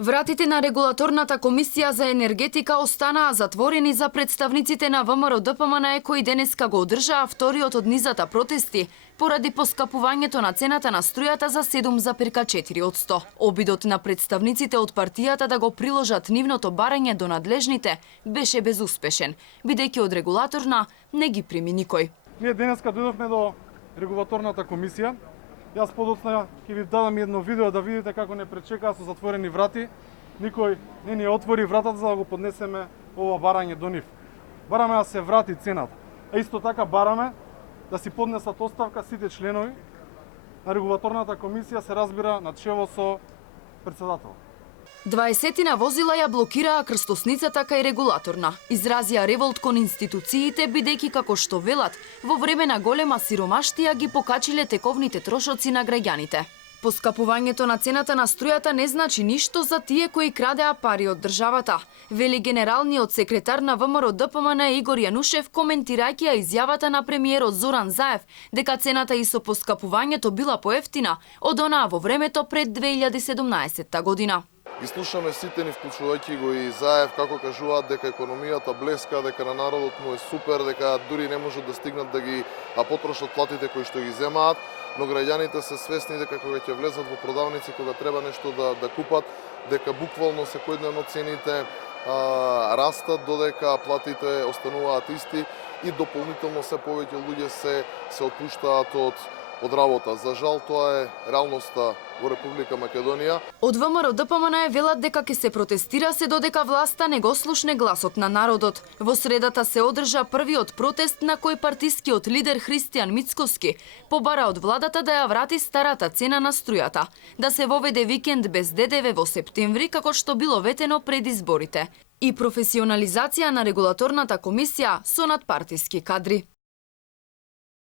Вратите на регулаторната комисија за енергетика останаа затворени за представниците на ВМРО ДПМН кои денеска го одржаа вториот од низата протести поради поскапувањето на цената на струјата за 7,4%. Обидот на представниците од партијата да го приложат нивното барање до надлежните беше безуспешен, бидејќи од регулаторна не ги прими никој. Ние денеска дојдовме до регулаторната комисија. Јас подоцна ќе ви дадам едно видео да видите како не пречекаа со затворени врати. Никој не ни отвори вратата за да го поднесеме ова барање до нив. Бараме да се врати цената. А исто така бараме да си поднесат оставка сите членови на регулаторната комисија, се разбира на чело со претседател. 20 возила ја блокираа крстосницата кај регулаторна. Изразија револт кон институциите, бидејќи како што велат, во време на голема сиромаштија ги покачиле тековните трошоци на граѓаните. Поскапувањето на цената на струјата не значи ништо за тие кои крадеа пари од државата, вели генералниот секретар на ВМРО ДПМН Игор Јанушев, коментирајќи ја изјавата на премиерот Зоран Заев дека цената и со поскапувањето била поевтина од онаа во времето пред 2017 година. Ги слушаме сите ни, вклучувајќи го и Заев, како кажуваат дека економијата блеска, дека на народот му е супер, дека дури не можат да стигнат да ги потрошат платите кои што ги земаат, но граѓаните се свесни дека кога ќе влезат во продавници, кога треба нешто да купат, дека буквално секојдневно цените растат, додека платите остануваат исти и дополнително се повеќе луѓе се отпуштаат од работа. За жал, тоа е реалноста во Република Македонија. Од ВМРО ДПМН велат дека ќе се протестира се додека власта не го слушне гласот на народот. Во средата се одржа првиот протест на кој партискиот лидер Христијан Мицкоски побара од владата да ја врати старата цена на струјата, да се воведе викенд без ДДВ во септември како што било ветено пред изборите и професионализација на регулаторната комисија со надпартиски кадри.